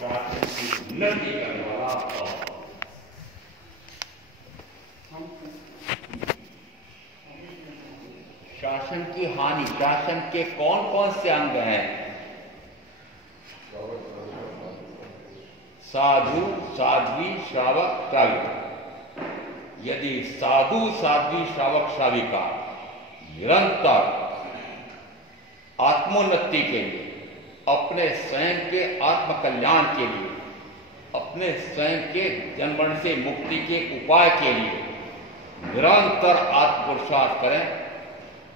शासन की उन्नति करने वाला और शासन की हानि, शासन के कौन कौन से अंग हैं? साधु, साध्वी, श्रावक, श्राविका। यदि साधु, साध्वी, श्रावक, श्राविका निरंतर आत्मोन्नति के लिए, अपने स्वयं के आत्मकल्याण के लिए, अपने स्वयं के जन्ममरण से मुक्ति के उपाय के लिए निरंतर आत्मपुरुषार्थ करें,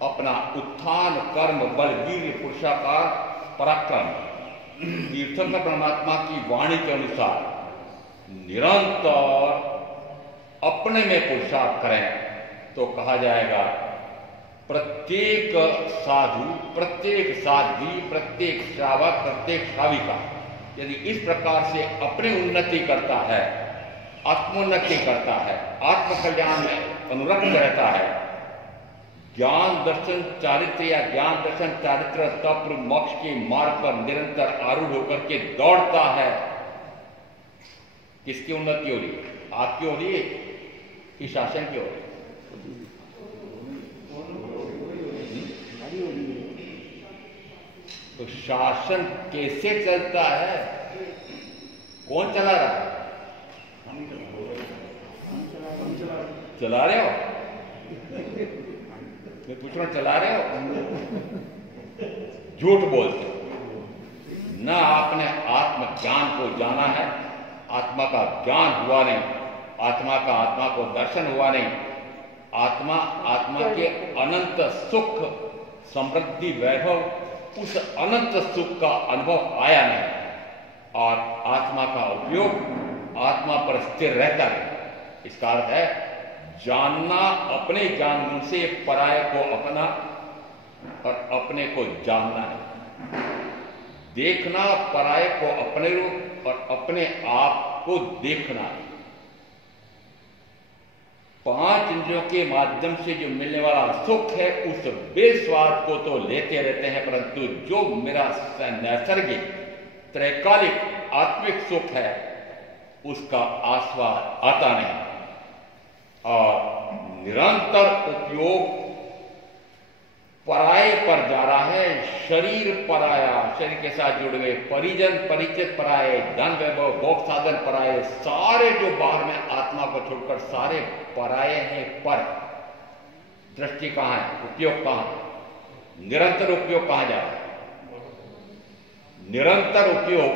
अपना उत्थान कर्म बल वीर्य पुरुषार्थ पराक्रम तीर्थंकर परमात्मा की वाणी के अनुसार निरंतर अपने में पुरुषार्थ करें तो कहा जाएगा प्रत्येक साधु, प्रत्येक साध्वी, प्रत्येक श्रावक, प्रत्येक श्राविका यदि इस प्रकार से अपनी उन्नति करता है, आत्मोन्नति करता है, आत्मकल्याण में अनुरक्त रहता है, ज्ञान दर्शन चारित्र या ज्ञान दर्शन चारित्र तप मोक्ष के मार्ग पर निरंतर आरूढ़ होकर के दौड़ता है, किसकी उन्नति हो रही है? आपकी हो रही है कि शासन की हो रही है? तो शासन कैसे चलता है? कौन चला रहा है? चला रहे हो? मैं पूछ रहा हूं, चला रहे हो? झूठ बोलते ना, आपने आत्मज्ञान को जाना है, आत्मा का ज्ञान हुआ नहीं, आत्मा को दर्शन हुआ नहीं, आत्मा के अनंत सुख समृद्धि वैभव उस अनंत सुख का अनुभव आया नहीं और आत्मा का उपयोग आत्मा पर स्थिर रहता है। इसका अर्थ है जानना, अपने ज्ञान से पराये को अपना और अपने को जानना है, देखना पराये को अपने रूप और अपने आप को देखना। पांच इंद्रियों के माध्यम से जो मिलने वाला सुख है उस बेस्वाद को तो लेते रहते हैं, परंतु जो मेरा नैसर्गिक त्रैकालिक आत्मिक सुख है उसका आस्वाद आता नहीं और निरंतर उपयोग पराये पर जा रहा है। शरीर पराया, शरीर के साथ जुड़ गए परिजन परिचित पराये, धन वैभव भोग साधन पराये, सारे जो बाहर में आत्मा को छोड़कर सारे पराये हैं। पर दृष्टि कहां है? उपयोग कहां है? निरंतर उपयोग कहां जा रहा है? निरंतर उपयोग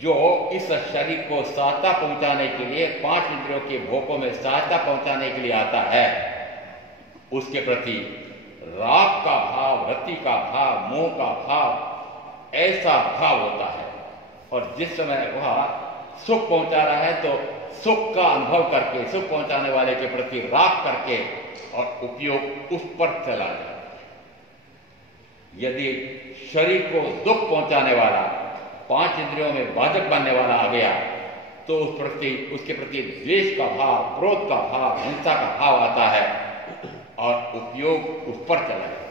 जो इस शरीर को सहायता पहुंचाने के लिए, पांच इंद्रियों के भोगों में सहायता पहुंचाने के लिए आता है, उसके प्रति राग का भाव, रति का भाव, मोह का भाव, ऐसा भाव होता है। और जिस समय वह सुख पहुंचा रहा है तो सुख का अनुभव करके, सुख पहुंचाने वाले के प्रति राग करके और उपयोग उस पर चला जाए। यदि शरीर को दुख पहुंचाने वाला, पांच इंद्रियों में बाधक बनने वाला आ गया तो उसके प्रति द्वेष का भाव, क्रोध का भाव, हिंसा का भाव आता है और उपयोग उस पर चला जाता है।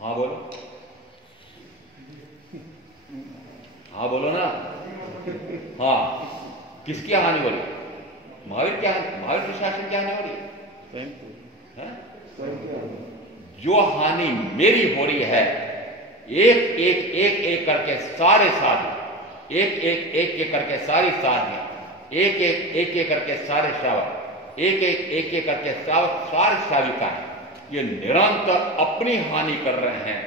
हाँ बोलो, हाँ बोलो ना। हाँ, किसकी हानि हो रही है? महावीर की हानि, महावीर प्रशासन की हानि हो रही है? जो हानि मेरी हो रही है, एक करके सारे साधु, एक करके सारी साधियां, एक करके सारे श्रावक, एक करके सारे श्राविकाएं, ये निरंतर अपनी हानि कर रहे हैं,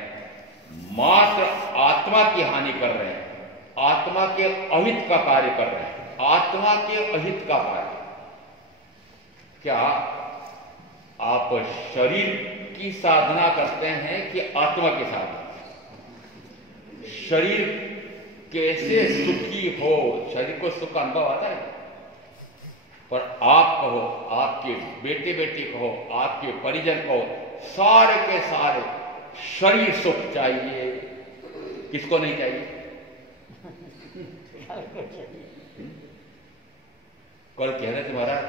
मात्र आत्मा की हानि कर रहे हैं, आत्मा के अहित का कार्य कर रहे हैं, आत्मा के अहित का कार्य। क्या आप शरीर की साधना करते हैं कि आत्मा की साधना? शरीर कैसे सुखी हो, शरीर को सुख का अनुभव आता है, पर आप कहो, आपके बेटे बेटी कहो, आपके परिजन कहो, सारे के सारे शरीर सुख चाहिए। किसको नहीं चाहिए? कल कह रहे थे महाराज,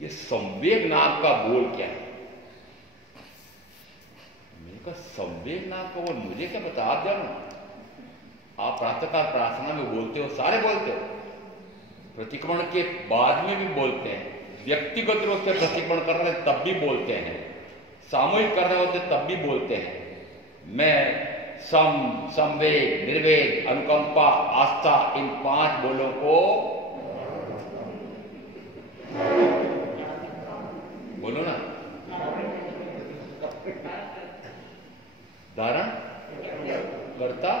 ये संवेग नाम का बोल क्या है? मैंने कहा संवेग नाम का बोल मुझे क्या बता, आप जानो। आप प्रातःकाल प्रार्थना में बोलते हो, सारे बोलते हो, प्रतिक्रमण के बाद में भी बोलते हैं, व्यक्तिगत रूप से प्रतिक्रमण कर रहे तब भी बोलते हैं, सामूहिक कर रहे होते तब भी बोलते हैं। मैं संवेग, निर्वेग, अनुकंपा, आस्था, इन 5 बोलों को बोलो ना, धारण करता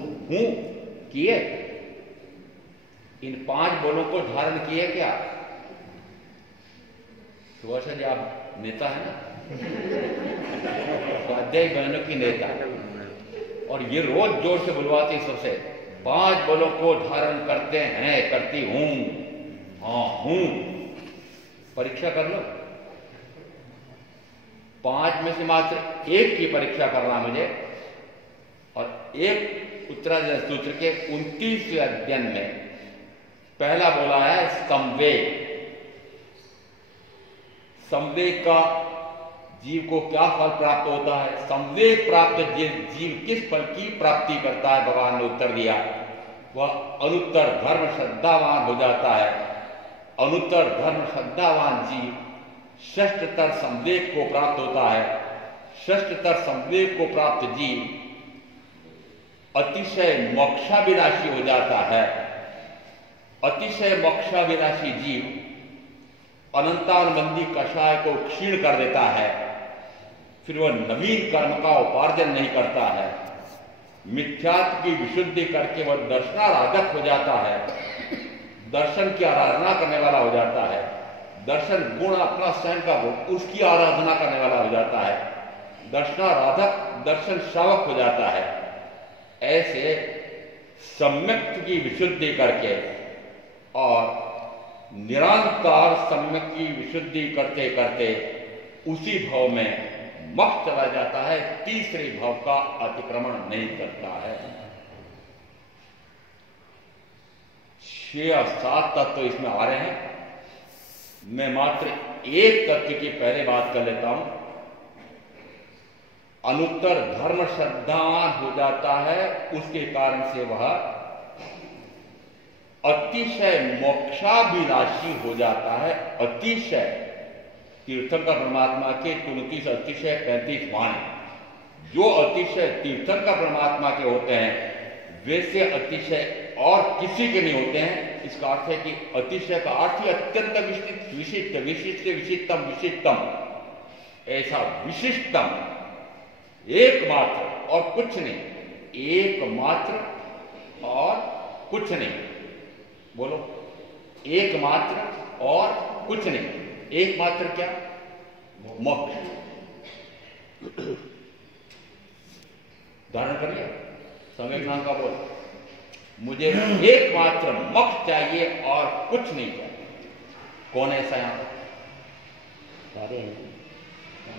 हूं किए। इन 5 बोलों को धारण किए क्या? सुभाषा जी आप नेता है ना, स्वाध्याय बहनों की नेता, और ये रोज जोर से बुलवाती सबसे, 5 बोलों को धारण करते हैं, करती हूं, हाँ हूं। परीक्षा कर लो, 5 में से मात्र 1 की परीक्षा करना मुझे। और एक उत्तराधिकार सूत्र के 29वें अध्ययन में पहला बोला है संवेग। संवेग का जीव को क्या फल प्राप्त होता है? संवेग प्राप्त जीव किस फल की प्राप्ति करता है? भगवान ने उत्तर दिया, वह अनुत्तर धर्म श्रद्धावान हो जाता है। अनुत्तर धर्म श्रद्धावान जीव षष्ठतर संवेग को प्राप्त होता है। षष्ठतर संवेग को प्राप्त जीव अतिशय मोक्षाभिलाषी हो जाता है। अतिशय मोक्षाभिलाषी जीव अनंतानुबंधी कषाय को क्षीण कर देता है, फिर वह नवीन कर्म का उपार्जन नहीं करता है। मिथ्यात्व की विशुद्धि करके वह दर्शनाराधक हो जाता है, दर्शन की आराधना करने वाला हो जाता है। दर्शन गुण अपना स्वयं का उसकी आराधना करने वाला हो जाता है। दर्शनाराधक दर्शन श्रावक हो जाता है। ऐसे सम्यक की विशुद्धि करके और निरंतर सम्यक की विशुद्धि करते करते उसी भाव में मोक्ष चला जाता है, तीसरे भाव का अतिक्रमण नहीं करता है। 6 और 7 तत्व तो इसमें आ रहे हैं। मैं मात्र एक तत्व की पहले बात कर लेता हूं। अनुत्तर धर्म श्रद्धावान हो जाता है, उसके कारण से वह अतिशय मोक्षाभिलाषी हो जाता है। अतिशय तीर्थंकर परमात्मा के 29 अतिशय 35 मान, जो अतिशय तीर्थंकर परमात्मा के होते हैं वैसे अतिशय और किसी के नहीं होते हैं। इसका अर्थ है कि अतिशय का अर्थ ही अत्यंत विशिष्ट, विशिष्ट, विशिष्ट, विशिष्टम, विशिष्टम, ऐसा विशिष्टम, एकमात्र और कुछ नहीं, एकमात्र और कुछ नहीं। बोलो, एकमात्र और कुछ नहीं। एकमात्र क्या? मोक्ष। धारण कर लिया संविधान का बोल, मुझे एकमात्र मोक्ष चाहिए और कुछ नहीं चाहिए। कौन ऐसा यहां पर? सारे हैं,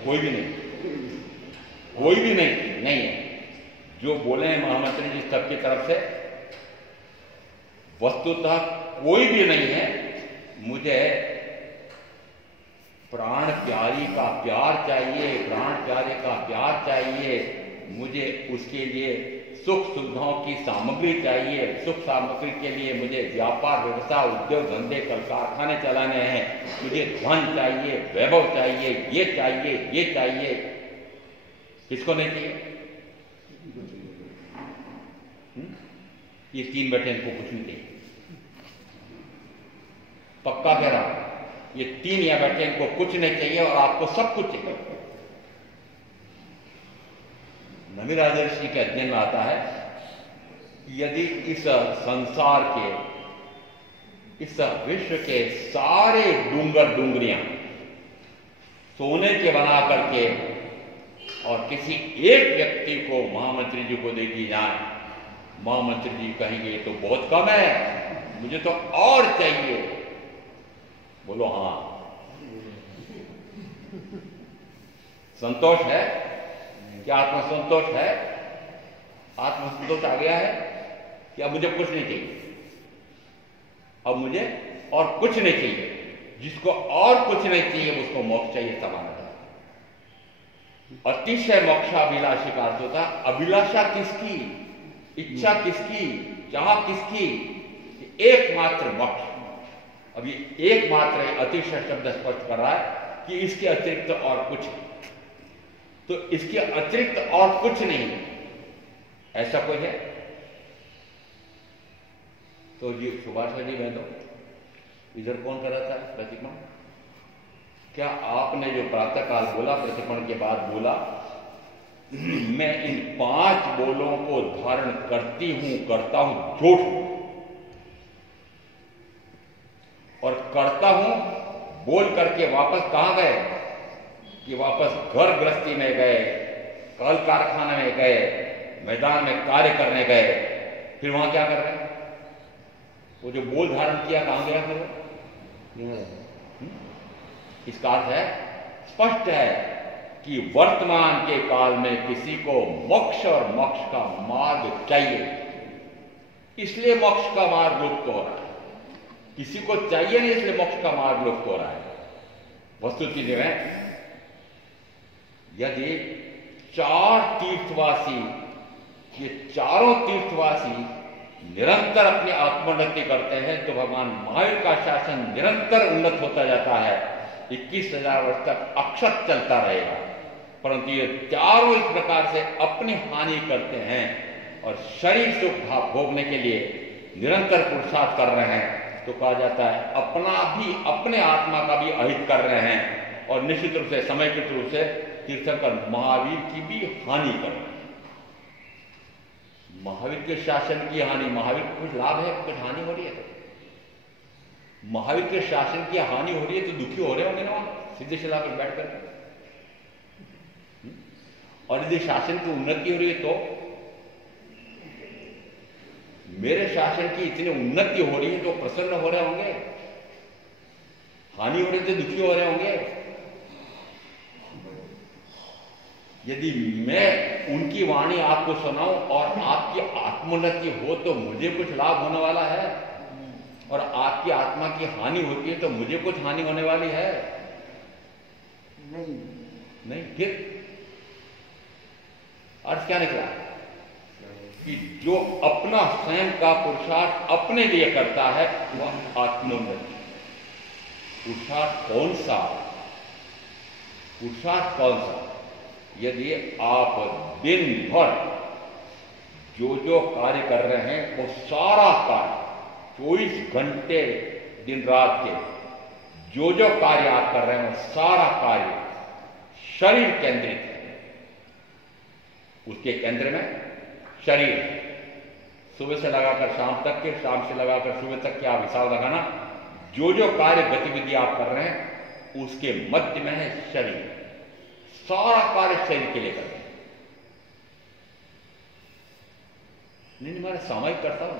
कोई भी नहीं, कोई भी नहीं है। जो बोले हैं महामंत्री जी सबकी तरफ से, वस्तुतः कोई भी नहीं है। मुझे प्राण प्यारी का प्यार चाहिए, प्राण प्यारे का प्यार चाहिए। मुझे उसके लिए सुख सुविधाओं की सामग्री चाहिए। सुख सामग्री के लिए मुझे व्यापार, व्यवसाय, उद्योग धंधे, कल कारखाने चलाने हैं। मुझे धन चाहिए, वैभव चाहिए, ये चाहिए, ये चाहिए। किसको नहीं चाहिए? ये 3 बैठे, इनको कुछ नहीं चाहिए। पक्का कह रहा हूं, ये 3 यहां बैठे, इनको कुछ नहीं चाहिए और आपको सब कुछ चाहिए। नमी राजर्षि के अध्ययन में आता है, यदि इस संसार के, इस विश्व के सारे डूंगर डूंगरियां सोने के बना करके और किसी एक व्यक्ति को, महामंत्री जी को दे दी जाए, महामंत्री जी कहेंगे तो बहुत कम है, मुझे तो और चाहिए। बोलो हाँ, संतोष है क्या? आत्मसंतोष है? आत्मसंतोष आ गया है कि अब मुझे कुछ नहीं चाहिए, अब मुझे और कुछ नहीं चाहिए। जिसको और कुछ नहीं चाहिए उसको मोक्ष चाहिए, समान है। अतिशय मोक्षाभिलाषी का अर्थ होता है अभिलाषा किसकी? इच्छा किसकी, चाह किसकी? एकमात्र मोक्ष। अब ये एकमात्र अतिशय शब्द स्पष्ट कर रहा है कि इसके अतिरिक्त और कुछ नहीं। तो इसके अतिरिक्त और कुछ नहीं, ऐसा कोई है? तो ये सुभाष जी बहनों, इधर कौन कर रहा था प्रतिक्रमण? क्या आपने जो प्रातःकाल बोला, प्रतिक्रमण के बाद बोला, मैं इन 5 बोलों को धारण करती हूं, करता हूं, झूठ हूं, और करता हूं बोल करके वापस कहां गए? कि वापस घर गृहस्थी में गए, कल कारखाना में गए, मैदान में कार्य करने गए, फिर वहां क्या कर रहे हैं? वो जो बोल धारण किया कहां गया फिर? इसका अर्थ है, स्पष्ट है कि वर्तमान के काल में किसी को मोक्ष और मोक्ष का मार्ग चाहिए, इसलिए मोक्ष का मार्ग लुप्त हो रहा है। किसी को चाहिए नहीं, इसलिए मोक्ष का मार्ग लुप्त हो रहा है। वस्तुस्थिति में यदि 4 तीर्थवासी, ये चारों तीर्थवासी निरंतर अपनी आत्मोन्नति करते हैं, तो भगवान महावीर का शासन निरंतर उन्नत होता जाता है, 21,000 वर्ष तक अक्षत चलता रहेगा। परंतु ये चारों इस प्रकार से अपनी हानि करते हैं और शरीर सुख भोगने के लिए निरंतर पुरुषार्थ कर रहे हैं, तो कहा जाता है अपना भी, अपने आत्मा का भी अहित कर रहे हैं, और निश्चित रूप से समयकृत रूप से तीर्थंकर महावीर की भी हानि कर रहे हैं। महावीर के शासन की हानि, महावीर को कुछ लाभ है, कुछ हानि हो रही है? तो महावीर के शासन की हानि हो रही है तो दुखी हो रहे होंगे ना वहां सीधे शिला पर बैठ कर। और यदि शासन की उन्नति हो रही है तो, मेरे शासन की इतनी उन्नति हो रही है तो प्रसन्न हो रहे होंगे, हानि हो रही तो दुखी हो रहे होंगे। यदि मैं उनकी वाणी आपको सुनाऊं और आपकी आत्मोन्नति हो तो मुझे कुछ लाभ होने वाला है, और आपकी आत्मा की हानि होती है तो मुझे कुछ हानि होने वाली है? नहीं। फिर अर्थ क्या निकला? कि जो अपना स्वयं का पुरुषार्थ अपने लिए करता है वह आत्मोन्नति। पुरुषार्थ कौन सा? पुरुषार्थ कौन सा? यदि आप दिन भर जो कार्य कर रहे हैं वो सारा कार्य 24 घंटे दिन रात के जो कार्य आप कर रहे हैं वो सारा कार्य शरीर केंद्रित है। उसके केंद्र में शरीर, सुबह से लगाकर शाम तक के, शाम से लगाकर सुबह तक के आप हिसाब लगाना, जो कार्य गतिविधि आप कर रहे हैं उसके मध्य में है शरीर। सारा कार्य शरीर के लिए कर रहे हैं। नहीं, मैं सामयिक करता हूं,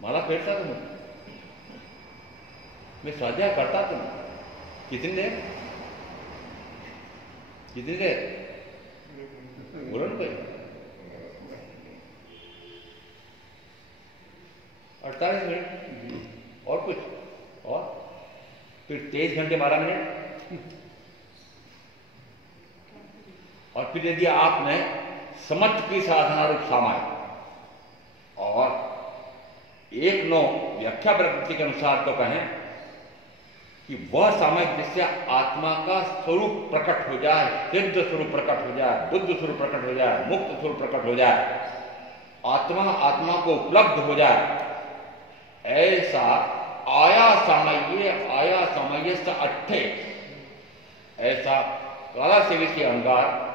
माला फेरता हूं, मैं स्वाध्याय करता हूं। कितनी देर बोलो ना भाई? 48 मिनट और कुछ, और फिर 23 घंटे 12 मिनट। और फिर यदि आपने समर्थ की साधना रूप सामायिक और 1:9 व्याख्या प्रवृत्ति के अनुसार तो कहें कि वह सामायिक जिससे आत्मा का स्वरूप प्रकट हो जाए, सिद्ध स्वरूप प्रकट हो जाए, बुद्ध स्वरूप प्रकट हो जाए, मुक्त स्वरूप प्रकट हो जाए, आत्मा को उपलब्ध हो जाए, ऐसा आया समय से अट्ठे, ऐसा काला सेवी अंगार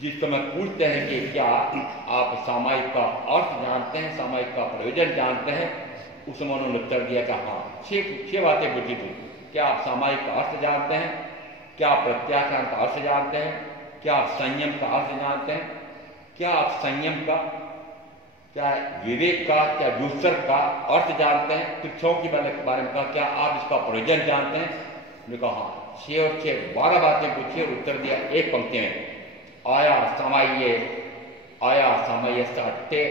जिस समय पूछते हैं कि क्या आप सामायिक का अर्थ जानते हैं, सामायिक का प्रयोजन जानते हैं, उस समय उन्होंने उत्तर दिया कि हाँ, 6 बातें पूछी थी। क्या आप सामायिक का अर्थ जानते हैं? क्या आप प्रत्याख्यान का अर्थ जानते हैं? क्या आप संयम का अर्थ जानते हैं? क्या आप संयम का, क्या विवेक का, क्या दूसर का अर्थ जानते हैं? फिर 6 के बारे में कहा क्या आप इसका प्रयोजन जानते हैं? मैंने कहा हाँ। 6 और 6 12 बातें पूछी और उत्तर दिया एक पंक्ति में, आया समय से अट्ठे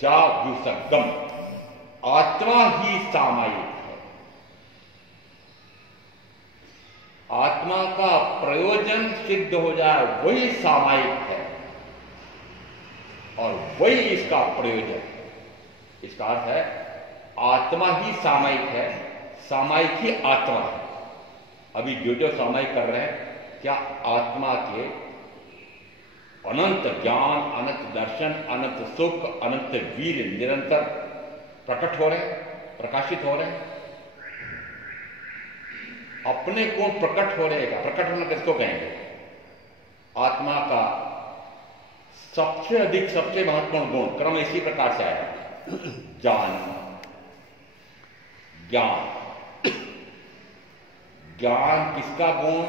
जा दूसगम, आत्मा ही सामायिक है। आत्मा का प्रयोजन सिद्ध हो जाए वही सामायिक है, और वही इसका प्रयोजन। इसका अर्थ है आत्मा ही सामायिक है, सामायिक ही आत्मा है। अभी जो सामायिक कर रहे हैं, क्या आत्मा के अनंत ज्ञान, अनंत दर्शन, अनंत सुख, अनंत वीर निरंतर प्रकट हो रहे हैं, प्रकाशित हो रहे हैं। अपने को प्रकट हो रहेगा। प्रकट होना किसको कहेंगे? आत्मा का सबसे अधिक, सबसे महत्वपूर्ण गुण क्रम इसी प्रकार से आया। ज्ञान, ज्ञान, ज्ञान किसका गुण?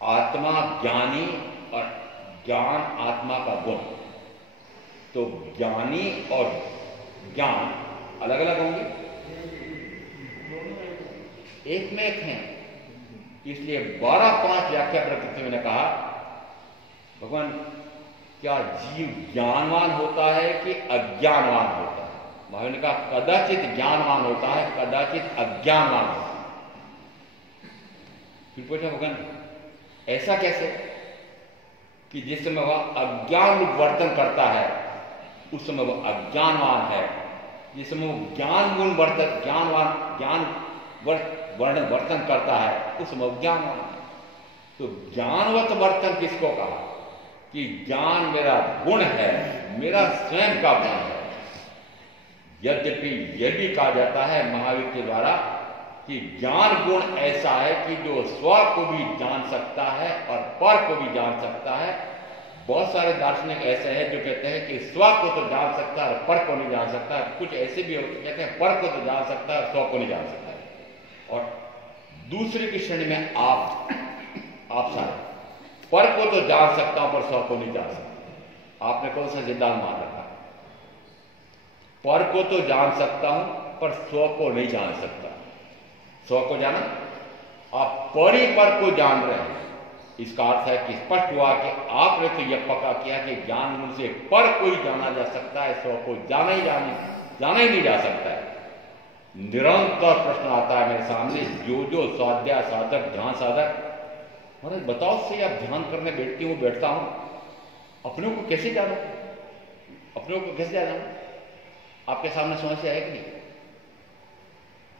आत्मा ज्ञानी और ज्ञान आत्मा का गुण। तो ज्ञानी और ज्ञान अलग अलग होंगे, एक में एक हैं। इसलिए 12-5 व्याख्या प्रकृति में ने कहा, भगवान क्या जीव ज्ञानवान होता है कि अज्ञानवान होता है? महावीर ने कहा कदाचित ज्ञानवान होता है, कदाचित अज्ञानवान होता है। फिर पूछा भगवान ऐसा कैसे कि जिस समय वह अज्ञान रूप वर्तन करता है उस समय वह अज्ञानवान है, जिस समय वो ज्ञान गुण वर्तन, ज्ञान वर्णन वर्तन करता है उस समय ज्ञानवान है। तो ज्ञानवत वर्तन किसको कहा? कि ज्ञान मेरा गुण है, मेरा स्वयं का गुण है। यद्यपि यह भी कहा जाता है महावीर के द्वारा कि ज्ञान गुण ऐसा है कि जो स्व को भी जान सकता है और पर को भी जान सकता है। बहुत सारे दार्शनिक ऐसे हैं जो कहते हैं कि स्व को तो जान सकता है और पर को नहीं जान सकता। कुछ ऐसे भी कहते हैं पर को तो जान सकता है और स्व को नहीं जान सकता है। और दूसरी की श्रेणी में आप सारे पर को तो जान सकता हूं पर स्व को नहीं जान सकता। आपने कौन सा सिद्धांत मान रखा? पर को तो जान सकता हूं पर स्व को नहीं जान सकता। स्व को जाना, आप पर को जान रहे हैं। इसका अर्थ है कि स्पष्ट हुआ कि आपने तो यह पक्का किया कि ज्ञान गुण से पर को ही जाना जा सकता है, स्व को जाना ही नहीं जा सकता है। निरंतर प्रश्न आता है मेरे सामने, जो स्वाध्याय साधक, ध्यान साधक, महाराज बताओ सही, आप ध्यान करने बैठता हूं, अपने को कैसे जानो? अपने को कैसे जानो? आपके सामने समस्या है कि नहीं?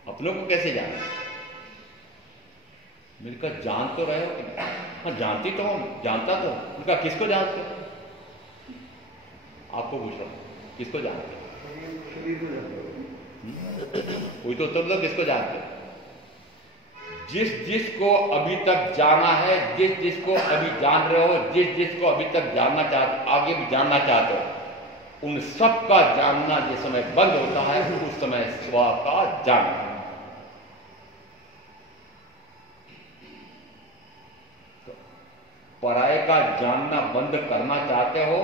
अपने को कैसे जाना? मैंने कहा जान तो रहे हो कि नहीं? हाँ जानती तो हूं, जानता तो। मैंने कहा किसको जानते हो? आपको पूछ रहा हूं, किसको जानते हो? कोई तो उत्तर दो, किसको जानते हो? जिसको अभी तक जाना है, जिसको अभी जान रहे हो, जिसको अभी तक जानना चाहते, आगे भी जानना चाहते हो, उन सब का जानना जिस समय बंद होता है उस समय स्व का जानना। तो पराये का जानना बंद करना चाहते हो?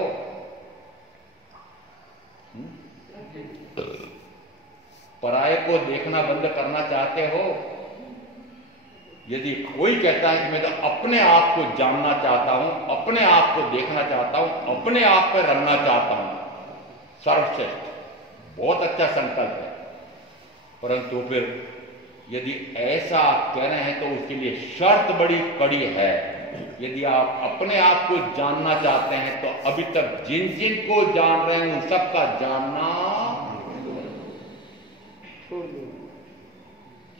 पराये को देखना बंद करना चाहते हो? यदि कोई कहता है कि मैं तो अपने आप को जानना चाहता हूं, अपने आप को देखना चाहता हूं, अपने आप पर रंगना चाहता हूं, सर्वश्रेष्ठ, बहुत अच्छा संकल्प है। परंतु फिर यदि ऐसा आप कह रहे हैं तो उसके लिए शर्त बड़ी कड़ी है। यदि आप अपने आप को जानना चाहते हैं तो अभी तक जिन को जान रहे हैं उन सबका जानना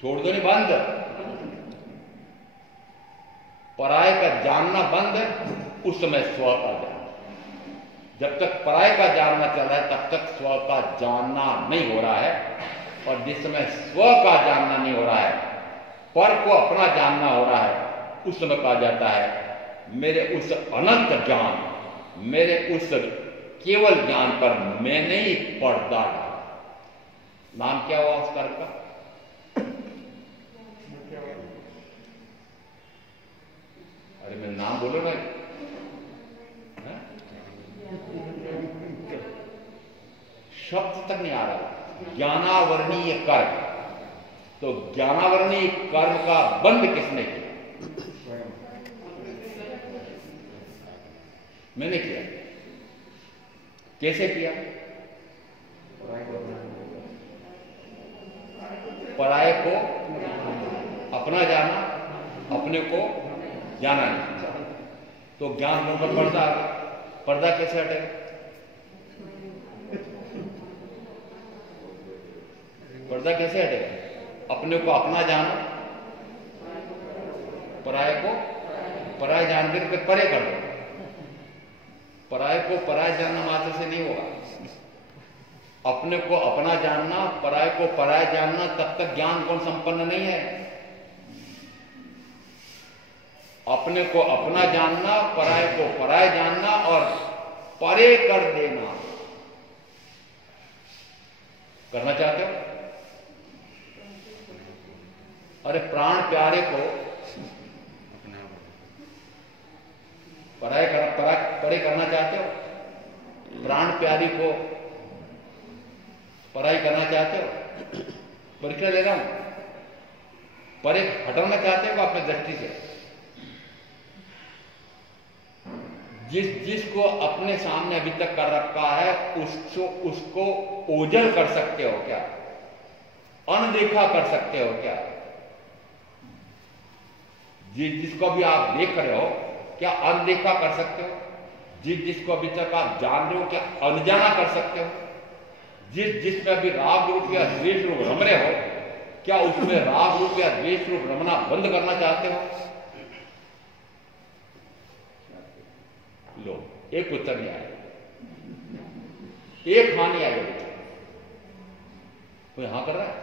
छोड़ दो, नहीं बंद। पराये का जानना बंद है, उस समय स्व का जानना। जब तक पराये का जानना चल रहा है तब तक स्व का जानना नहीं हो रहा है। और जिस समय स्व का जानना नहीं हो रहा है, पर को अपना जानना हो रहा है, उस समय कहा जाता है मेरे उस अनंत ज्ञान, मेरे उस केवल ज्ञान पर मैंने ही पर्दा डाला। नाम क्या हुआ उस कर्म का? अरे मैं नाम बोलो ना, शब्द तक नहीं आ रहा। ज्ञानावरणीय कर्म। तो ज्ञानावरणीय कर्म का बंद किसने किया? मैंने किया। कैसे किया? पराये को अपना जाना, अपने को जाना नहीं। तो ज्ञान के ऊपर पर्दा, पर्दा कैसे हटेगा? पर्दा कैसे हटेगा? अपने को अपना जानो, पराये को पराये जान के परे कर दो। पराये को पराये जानना मात्र से नहीं होगा। अपने को अपना जानना, पराये को पराये जानना, तब तक ज्ञान गुण संपन्न नहीं है। अपने को अपना जानना, पराये को पराये जानना और परे कर देना। करना चाहते हो? अरे प्राण प्यारे को परे करना चाहते हो? प्राण प्यारी को पराई करना चाहते हो? परीक्षा ले रहा हूं। परे हटाना चाहते हो अपने दृष्टि से? जिसको अपने सामने अभी तक कर रखा है उसको ओझल कर सकते हो क्या? अनदेखा कर सकते हो क्या? जिसको अभी आप देख रहे हो क्या अनदेखा कर सकते हो? जिसको अभी तक आप जान रहे हो क्या अनजाना कर सकते हो? जिसमें अभी राग रूप या द्वेष रूप रम रहे हो क्या उसमें राग रूप या द्वेष रूप रमना बंद करना चाहते हो? लो, एक उत्तर नहीं आया, एक हाँ नहीं आया। कोई हाँ कर रहा है?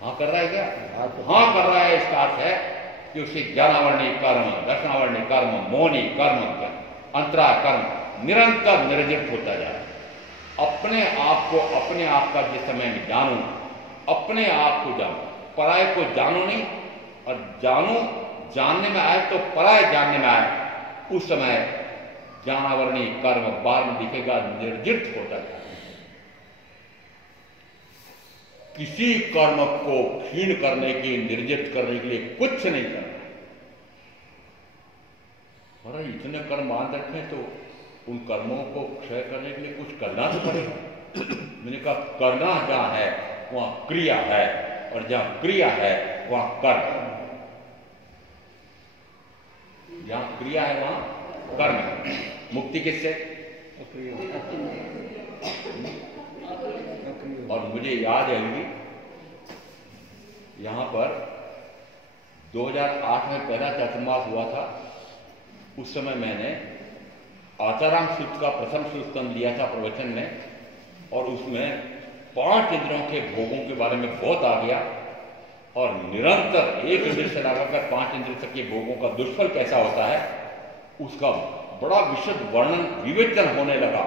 हाँ कर रहा है क्या? हाँ कर रहा है। इसका अर्थ है कि उससे ज्ञानावरणी कर्म, दर्शनावरणी कर्म, मौनी कर्म, अंतरा कर्म निरंतर निर्जित होता जाए। अपने आप को अपने आप का जिस समय में जानो, अपने आप को जानो, पराये को जानो नहीं। और जानो, जानने में आए तो पराये जानने में आए, उस समय ज्ञानावरणी कर्म बाहर में दिखेगा, निर्जित होता जाए। किसी कर्म को क्षीण करने के, निर्जित करने के लिए कुछ नहीं करना। अरे इतने कर्म बांध रखे तो उन कर्मों को क्षय करने के लिए कुछ करना तो पड़ेगा। मैंने कहा करना जहां है वहां क्रिया है, और जहां क्रिया है वहां कर्म। जहां क्रिया है वहां कर्म है। मुक्ति किससे? और मुझे याद है कि यहां पर 2008 में पहला चातुर्मास हुआ था। उस समय मैंने आचारांग सूत्र का प्रथम सूत्रम लिया था प्रवचन में, और उसमें 5 इंद्रियों के भोगों के बारे में बहुत आ गया। और निरंतर एक इंद्रिय से लगाकर 5 इंद्रिय तक के भोगों का दुष्फल कैसा होता है, उसका बड़ा विशद वर्णन विवेचन होने लगा।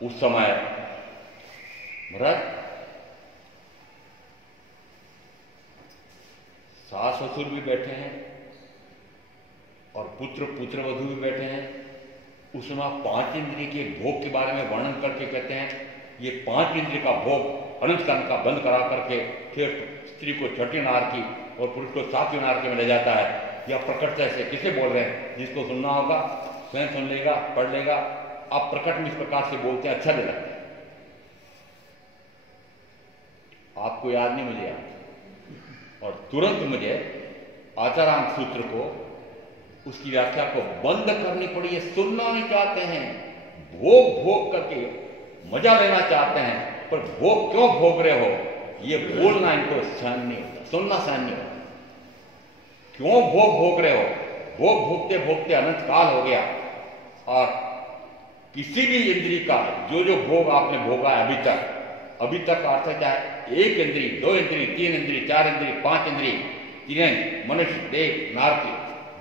उस समय महाराज सास ससुर भी बैठे हैं और पुत्र पुत्रवधू भी बैठे हैं। उसमें 5 इंद्रिय के भोग के बारे में वर्णन करके कहते हैं ये 5 इंद्रिय का भोग अनंत काल का बंद करा करके फिर स्त्री को 6वीं नार की और पुरुष को 7वीं नार के में ले जाता है। या प्रकटता से किसे बोल रहे हैं? जिसको सुनना होगा स्वयं सुन लेगा, पढ़ लेगा। आप प्रकट में इस प्रकार से बोलते हैं, अच्छा नहीं लगता। आपको याद नहीं, मुझे याद। और तुरंत मुझे आचारांग सूत्र को, उसकी व्याख्या को बंद करनी पड़ी। ये सुनना नहीं चाहते हैं, भोग भोग करके मजा लेना चाहते हैं, पर भोग क्यों भोग रहे हो ये बोलना इनको सहन नहीं होता, सुनना सहन नहीं होता। क्यों भोग भोग रहे हो? भोग भोगते भोगते अनंत काल हो गया। और किसी भी इंद्रिय का जो जो भोग आपने भोगा है अभी तक अर्थ क्या है? 1 इंद्रिय, 2 इंद्रिय, 3 इंद्रिय, 4 इंद्रिय, 5 इंद्रिय, तीन मनुष्य, देव, नारकी,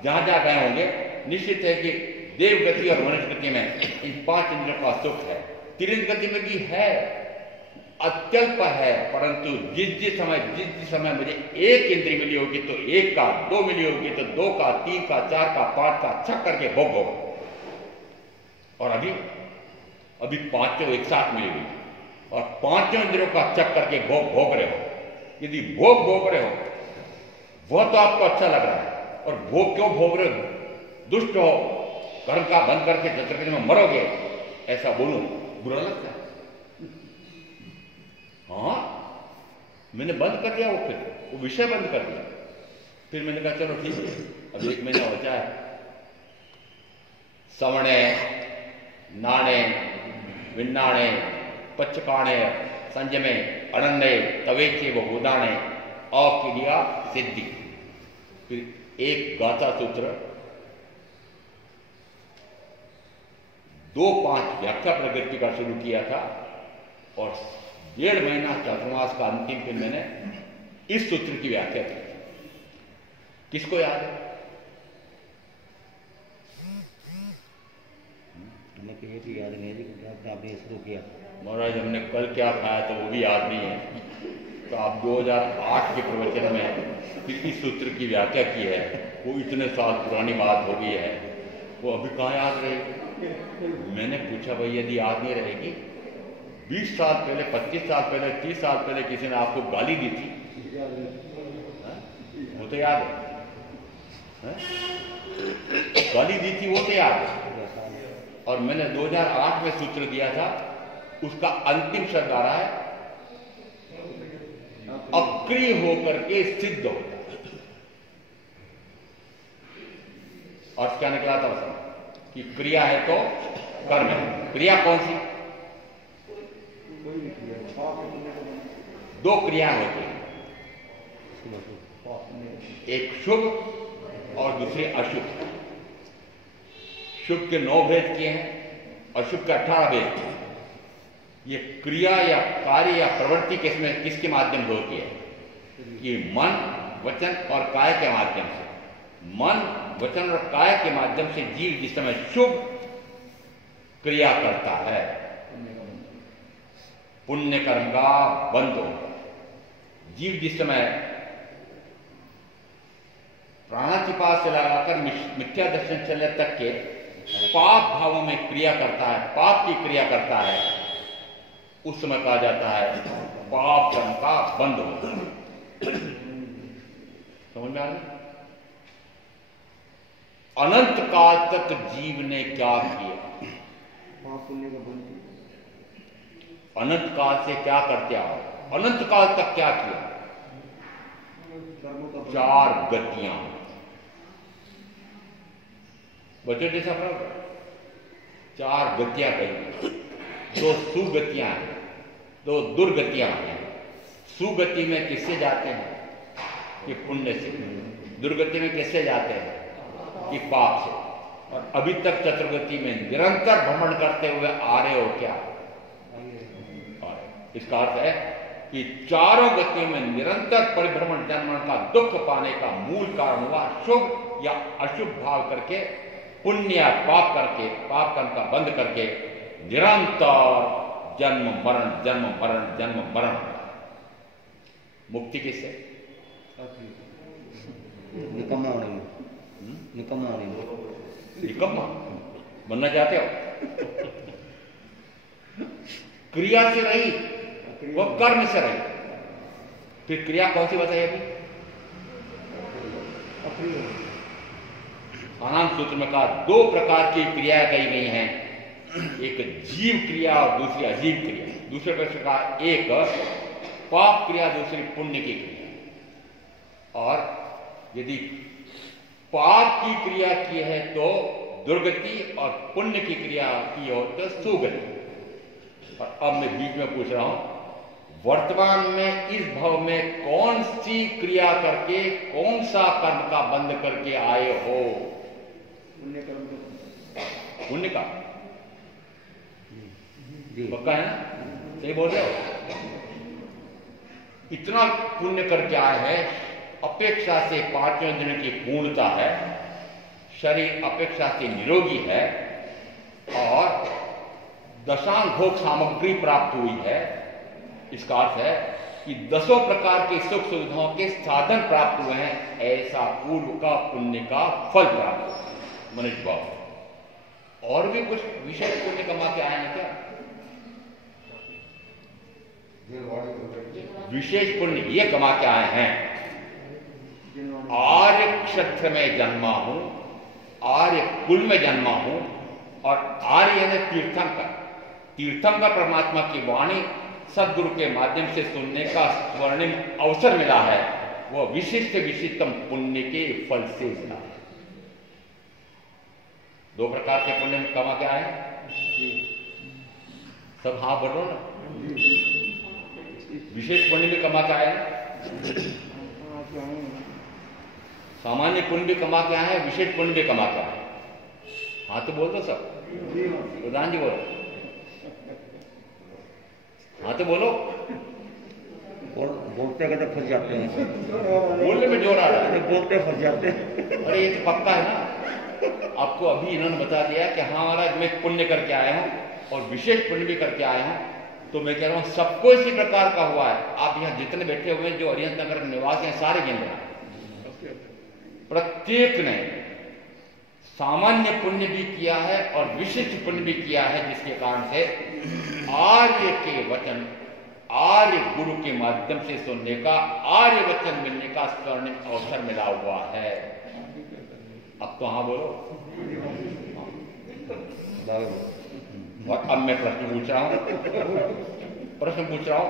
जहां जहां गए होंगे, निश्चित है कि देव गति और मनुष्य गति में इन 5 इंद्रियों का सुख है। तिरंज गति में भी है, अत्यल्प है, परंतु जिस समय मुझे 1 इंद्रिय मिली होगी तो 1 का, 2 मिली होगी तो 2 का, 3 का, 4 का, 5 का, 6 करके भोग होगा। और अभी 5 एक साथ मिलेगी और 5 इंद्रियों का चक करके भोग रहे हो। यदि भोग रहे हो वह तो आपको अच्छा लग रहा है, और भोग क्यों भोग रहे हो? दुष्ट हो, कर्म का बंद करके जत्र में मरोगे, ऐसा बोलूं बुरा लगता है। हाँ, मैंने बंद कर दिया, वो फिर वो विषय बंद कर दिया। फिर मैंने कहा चलो ठीक है, अब 1 महीना हो जाए। सवणे, नाणे, विन्नाणे, पचकाणे, संजमे, अनन्ने, तवेचे व उदाणे, अक्रिया सिद्धि। फिर एक गाथा सूत्र, 2-5 व्याख्या प्रगति का शुरू किया था, और 1.5 महीना चातुर्मास का अंतिम फिर मैंने इस सूत्र की व्याख्या की। किसको याद है? हमें तो ये भी याद नहीं है कि आपने शुरू किया। महाराज हमने कल क्या खाया तो वो भी याद नहीं है। तो आप 2008 के प्रवचन में फिर इस सूत्र की व्याख्या की है, वो इतने साल पुरानी बात हो गई है, वो अभी कहाँ याद रहेगी? मैंने पूछा भाई यदि याद नहीं रहेगी, 20 साल पहले, 25 साल पहले, 30 साल पहले किसी ने आपको गाली दी थी, वो तो याद है? गाली दी थी वो तो याद है। और मैंने 2008 में सूत्र दिया था, उसका अंतिम शब्द आ रहा है अक्रिय होकर के सिद्ध होता है। और क्या निकला था उसमें कि क्रिया है तो कर्म है। क्रिया कौन सी? 2 क्रिया होती है, एक शुभ और दूसरी अशुभ। शुभ के 9 भेद किए हैं, अशुभ के 18 भेद किए हैं। ये क्रिया या कार्य या प्रवृत्ति किसके माध्यम से होती है? ये मन, वचन और काय के माध्यम से। मन, वचन और काय के माध्यम से जीव जिस समय शुभ क्रिया करता है, पुण्य कर्म का बंध हो। जीव जिस समय प्राणातिपात से लगाकर मिथ्या दर्शन चले तक के पाप भावों में क्रिया करता है, पाप की क्रिया करता है, उस समय कहा जाता है पाप कर्म का बंध होता है। समझ में आ गया? अनंत काल तक जीव ने क्या किया? अनंत काल से क्या करते आओ? अनंत काल तक क्या किया? 4 गतियां। बच्चों जैसा प्रयोग 4 गतियां कही, 2 सुगतियां हैं, 2 दुर्गतियां हैं। सुगति में किससे जाते हैं? कि पुण्य से। दुर्गति में किससे जाते हैं? कि पाप से। और अभी तक चतुर्गति में निरंतर भ्रमण करते हुए आ रहे हो क्या? इसका अर्थ है कि 4 गतियों में निरंतर परिभ्रमण जन्म का दुख पाने का मूल कारण हुआ शुभ या अशुभ भाव करके, पुण्य या पाप करके, पाप कर्म का बंद करके निरंतर जन्म मरण, जन्म मरण, जन्म मरण। मुक्ति किससे? निकम्मा होने, निकम्मा होने, निकम्मा बनना चाहते हो? क्रिया से रही, वो कर्म से रही। फिर क्रिया कौन सी बताइए अभी? आनंद सूत्र में कहा 2 प्रकार की क्रियाएं कही गई हैं, एक जीव क्रिया और दूसरी अजीव क्रिया। दूसरे प्रश्न का एक पाप क्रिया, दूसरी पुण्य की क्रिया। और यदि पाप की क्रिया की है तो दुर्गति, और पुण्य की क्रिया की हो तो सुगति। और अब मैं बीच में पूछ रहा हूं, वर्तमान में इस भव में कौन सी क्रिया करके, कौन सा कर्म का बंद करके आए हो? पुण्य कर्म। पुण्य का पक्का है ना? सही बोल रहे हो? इतना पुण्य करके आए हैं, अपेक्षा से 5 दिन की पूर्णता है, शरीर अपेक्षा से निरोगी है, और दशांग भोग सामग्री प्राप्त हुई है। इसका अर्थ है कि 10 प्रकार की सुख सुविधाओं के साधन प्राप्त हुए हैं। ऐसा पूर्व का पुण्य का फल प्राप्त हुआ। मनुष्य भाव और भी कुछ विशेष पुण्य कमा के आए हैं क्या? विशेष पुण्य ये कमा के आए हैं, आर्य क्षेत्र में जन्मा हूं, आर्य कुल में जन्मा हूं, और आर्य यानी तीर्थंकर। तीर्थंकर परमात्मा की वाणी सदगुरु के माध्यम से सुनने का स्वर्णिम अवसर मिला है, वह विशिष्ट विशिष्टम पुण्य के फल से मिला। दो प्रकार के पुण्य में कमा क्या है? सब हाँ बोलो ना। विशेष पुण्य में कमा क्या है? सामान्य पुण्य भी कमा क्या है, विशेष पुण्य भी कमा क्या है? हाँ तो बोल दो सब। प्रधान जी बोलो, हाँ तो बोलो। बोलते कहते फंस जाते हैं, बोलने में जोर आ रहा है, बोलते फंस जाते हैं। अरे ये तो पक्का है ना। आपको अभी इन्होंने बता दिया कि हाँ महाराज मैं पुण्य करके आया हूँ और विशेष पुण्य भी करके आया हूँ। तो मैं कह रहा हूँ सबको इसी प्रकार का हुआ है। आप यहाँ जितने बैठे हुए हैं जो अरिहंत नगर निवासी हैं सारे गिन रहे हैं, प्रत्येक ने सामान्य पुण्य भी किया है और विशिष्ट पुण्य भी किया है, जिसके कारण से आर्य के वचन, आर्य गुरु के माध्यम से सुनने का, आर्य वचन मिलने का स्वर्णिम अवसर मिला हुआ है। अब तो हाँ बोलो। और अब मैं प्रश्न पूछ रहा हूं,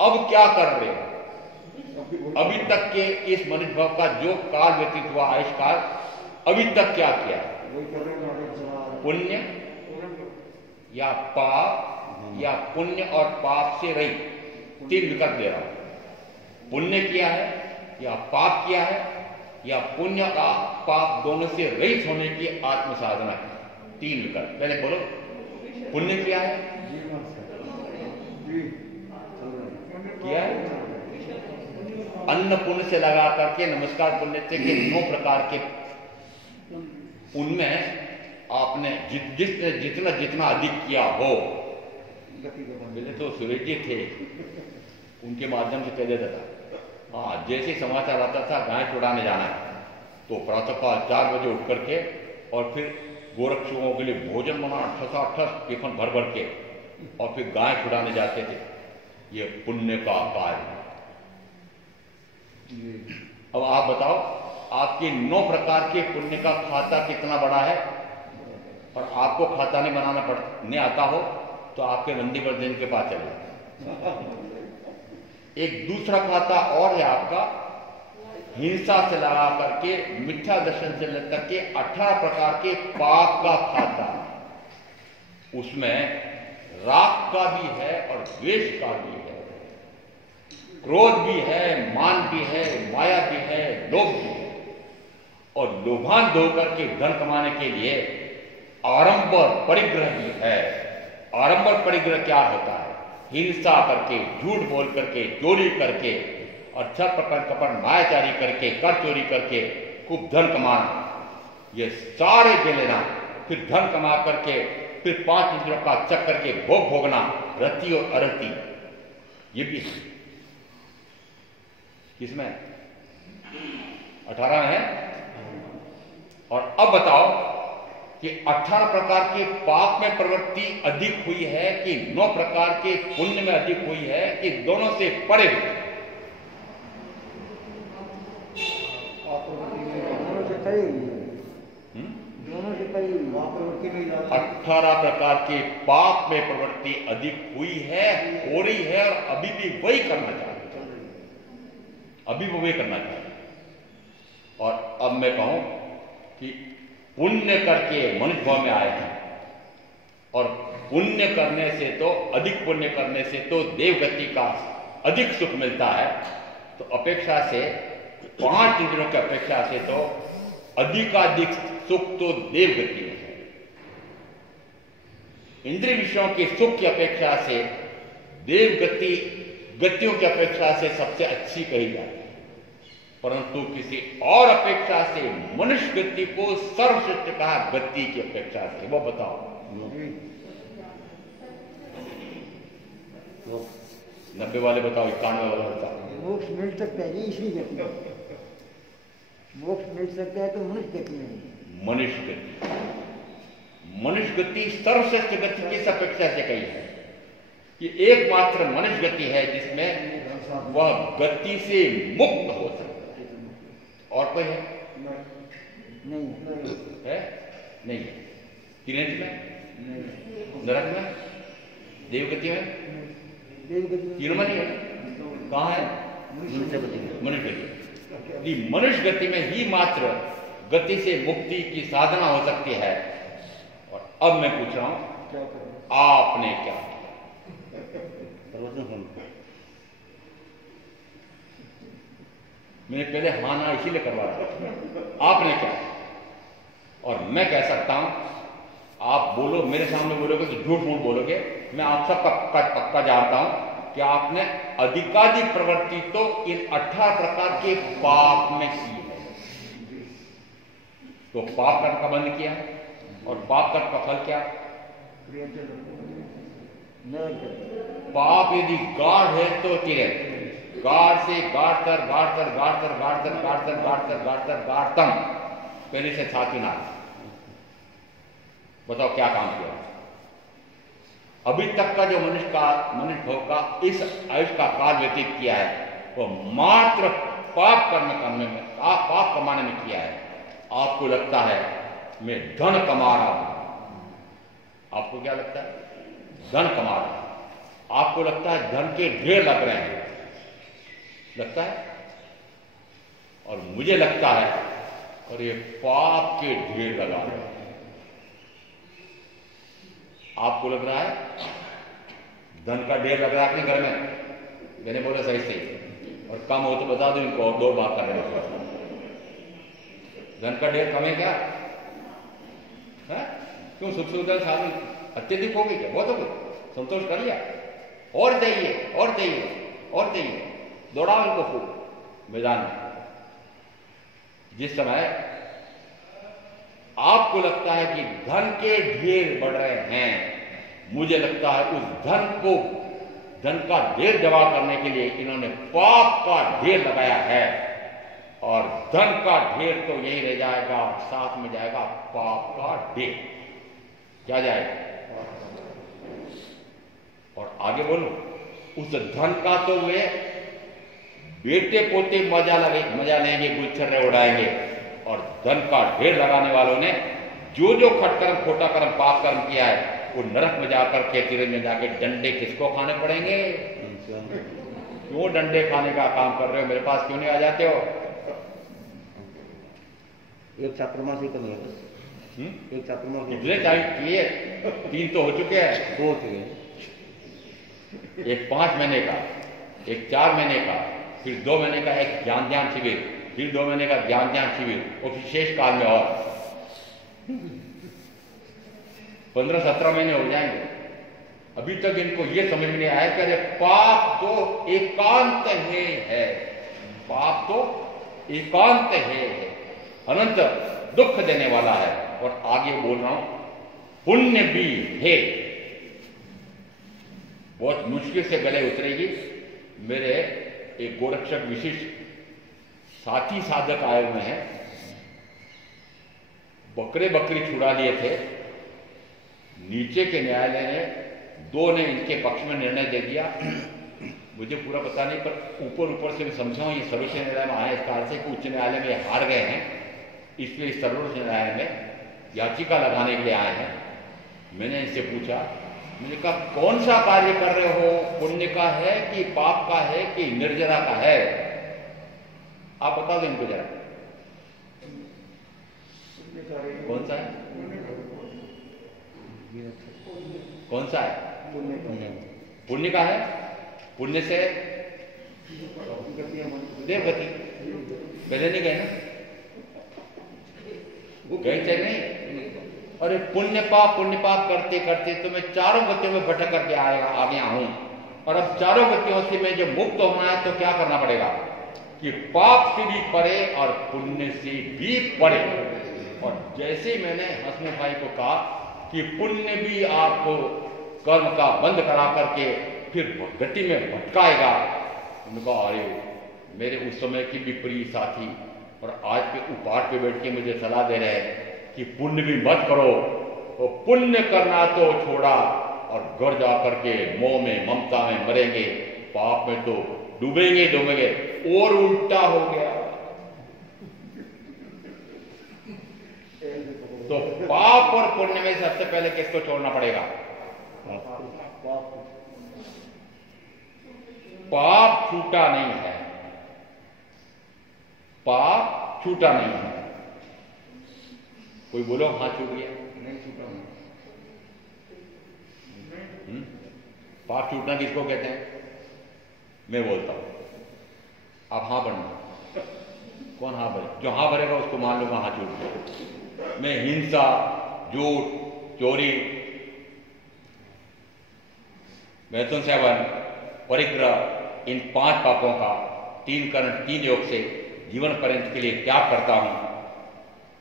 अब क्या कर रहे हो? अभी तक के इस मनुष्य भाव का जो काल व्यतीत हुआ, आयुष काल, अभी तक क्या किया? पुण्य या पाप, या पुण्य और पाप से रहित, तीन विकल्प दे रहा हूं। पुण्य किया है या पाप किया है या पुण्य का पाप दोनों से रहित होने की आत्म साधना है। तीन विकल्प, पहले बोलो। पुण्य किया है, किया है अन्न पुण्य से लगा करके, नमस्कार पुण्य से के 9 प्रकार के, उनमें आपने जितना जितना अधिक किया हो, पहले तो सुरेश जी थे, उनके माध्यम से कह देता था। हाँ, जैसे समाचार आता था गाय छुड़ाने जाना है तो प्रातःकाल 4 बजे उठ करके और फिर गोरक्षकों के लिए भोजन बनाना, ठस टिफिन भर भर के, और फिर गाय छुड़ाने जाते थे। ये पुण्य का कार्य। अब आप बताओ, आपके 9 प्रकार के पुण्य का खाता कितना बड़ा है? और आपको खाता नहीं बनाना नहीं आता हो तो आपके नंदी वर्धन के पास चले। एक दूसरा खाता और है आपका, हिंसा से लगा करके, मिथ्या दर्शन से लेकर के 18 प्रकार के पाप का खाता। उसमें राग का भी है और द्वेष का भी है, क्रोध भी है, मान भी है, माया भी है, लोभ भी है। और लोभान धोकर के धन कमाने के लिए आडंबर परिग्रह भी है। आडंबर परिग्रह क्या होता है? हिंसा करके, झूठ बोल करके, चोरी करके और छल कपट मायाचारी करके, कर चोरी करके खूब धन कमाना, ये सारे दे लेना, फिर धन कमा करके फिर 5 इंद्रियों का चक्कर के भोग भोगना, रति और अरति, ये भी है। किसमें? 18 में है। और अब बताओ कि 18 प्रकार के पाप में प्रवृत्ति अधिक हुई है कि 9 प्रकार के पुण्य में अधिक हुई है कि दोनों से परे हुई? 18 प्रकार के पाप में प्रवृत्ति अधिक हुई है, हो रही है, और अभी भी वही करना चाहते, अभी वो वही करना चाहते। और अब मैं कहूं कि पुण्य करके मनुष्य भाव में आए हैं, और पुण्य करने से तो, अधिक पुण्य करने से तो देवगति का अधिक सुख मिलता है। तो अपेक्षा से 5 इंद्रियों की अपेक्षा से तो अधिकाधिक सुख तो देवगति में है। इंद्रिय विषयों के सुख की अपेक्षा से देवगति गतियों की अपेक्षा से सबसे अच्छी कही जाती है, परंतु किसी और अपेक्षा से मनुष्य गति को सर्वश्रेष्ठ कहा गति की अपेक्षा से। वो बताओ 90 वाले बताओ, 91 वाले बताओ। मोक्ष मिल सकता है इसी गति, मोक्ष मिल सकता है तो मनुष्य गति नहीं। मनुष्य गति, मनुष्य गति सर्वश्रेष्ठ गति किस अपेक्षा से कही है? कि एकमात्र मनुष्य गति है जिसमें वह गति से मुक्त हो सकता है। और कोई है? नहीं है? नहीं है। त्रिनेत्र में, नरक में, देवगति में, तीनों में नहीं है। कहाँ है? मनुष्य गति। मनुष्य गति। कि मनुष्य गति में ही मात्र गति से मुक्ति की साधना हो सकती है। और अब मैं पूछ रहा हूं, क्या करें? आपने क्या किया? प्रवचन सुन। मैंने पहले हाँ ना इसीलिए करवा रहा था। आपने क्या? और मैं कह सकता हूं, आप बोलो, मेरे सामने बोलोगे तो झूठ मूठ बोलोगे। मैं आप सब पक्का जानता हूं कि आपने अधिकाधिक प्रवृत्ति तो इन 18 प्रकार के पाप में की है। तो पाप कर्म का बंद किया, और पाप कर्म का फल क्या? पाप यदि गाढ़ है तो तिरक, गाढ़ से गाढ़तर गाढ़तर गाढ़तर गाढ़तर गाढ़तर गाढ़तर गाढ़तर गाढ़तम, पहले से छाती ना। बताओ क्या काम किया? अभी तक का जो मनुष्य भाव का इस आयुष का काल व्यतीत किया है वो मात्र पाप करने में, पाप कमाने में किया है। आपको लगता है मैं धन कमा रहा हूं। आपको क्या लगता है? धन कमा रहा हूं। आपको लगता है धन के ढेर लग रहे हैं, लगता है। और मुझे लगता है और ये पाप के ढेर लगा रहे हैं। आपको लग रहा है धन का ढेर लग रहा है अपने घर में? मैंने बोला सही सही, और कम हो तो बता दो इनको, और 2 बात कर रहे हैं। धन का ढेर कम है क्या? है? क्यों सुख सुविधा साधन अत्यधिक हो गई क्या? बहुत हो गई, संतोष कर लिया? और चाहिए और चाहिए और चाहिए, दौड़ाओ इनको खूब मैदान में। जिस समय आपको लगता है कि धन के ढेर बढ़ रहे हैं, मुझे लगता है उस धन का ढेर जमा करने के लिए इन्होंने पाप का ढेर लगाया है। और धन का ढेर तो यही रह जाएगा, साथ में जाएगा पाप का ढेर। क्या जाएगा? और आगे बोलो, उस धन का तो वे बेटे पोते मजा लेंगे, गुलछर्रे उड़ाएंगे। और धन का ढेर लगाने वालों ने जो जो खटकर्म, खोटा कर्म, पाप कर्म किया है, वो नरक में जाकर के, तिरक में जाके डंडे किसको खाने पड़ेंगे? क्यों डंडे खाने का काम कर रहे हो? मेरे पास क्यों नहीं आ जाते हो? एक चातुर्मास ही करनी है बस। एक चातुर्मास कितने चाहिए? 3 तो हो चुके हैं। 2 हो चुके। एक 5 महीने का, एक 4 महीने का, फिर 2 महीने का एक ज्ञान शिविर, फिर 2 महीने का ज्ञान शिविर, और विशेष काल में और 15-17 महीने हो जाएंगे। अभी तक इनको ये समझ में नहीं आया कि अरे पाप तो एकांत है, पाप तो एकांत है, अनंत दुख देने वाला है। और आगे बोल रहा हूं, पुण्य भी है। बहुत मुश्किल से गले उतरेगी। मेरे एक गोरक्षक विशिष्ट साथी साधक आए हुए हैं, बकरी छुड़ा लिए थे। नीचे के न्यायालय ने 2 ने इनके पक्ष में निर्णय दे दिया। मुझे पूरा पता नहीं, पर ऊपर से मैं समझा हूं ये सर्वोच्च न्यायालय में आए, इस कारण से कि उच्च न्यायालय में हार गए हैं, इसलिए सर्वोच्च न्यायालय में याचिका लगाने के लिए आए हैं। मैंने इनसे पूछा, मैंने कहा कौन सा कार्य कर रहे हो? पुण्य का है कि पाप का है कि निर्जरा का है? आप बता दो इनको जरा, कौन सा है? कौन सा है? पुण्य का है। पुण्य से देवगति। पहले नहीं गए ना? गए थे नहीं? अरे पुण्य पाप करते करते तो मैं 4 गतियों में भटक करके आ गया हूं। और अब 4 गतियों से मैं जो मुक्त होना है तो क्या करना पड़ेगा कि पाप से भी परे और पुण्य से भी परे। और जैसे मैंने हसमुख भाई को कहा कि पुण्य भी आपको कर्म का बंद करा करके फिर गति में भटकाएगा, उनका अरे मेरे उस समय की भी प्रिय साथी और आज के उपाट पे बैठ के मुझे सलाह दे रहे हैं कि पुण्य भी मत करो। तो पुण्य करना तो छोड़ा और घर जाकर के मोह में ममता में मरेंगे, पाप में तो डूबेंगे। और उल्टा हो गया। तो पाप और पुण्य में सबसे पहले किसको छोड़ना पड़ेगा? पाप छूटा नहीं है, पाप छूटा नहीं है। कोई बोलो हाथ छूट गया, नहीं छूटा हूं। पाप छूटना किसको कहते हैं? मैं बोलता हूं, आप हाँ भरना। कौन हाँ भरे? जो हाँ भरेगा उसको मान लूंगा हाँ छूट गया। मैं हिंसा, झूठ, चोरी, मैथुन सेवन, परिग्रह, इन 5 पापों का 3 करण 3 योग से जीवन पर्यंत के लिए त्याग करता हूं।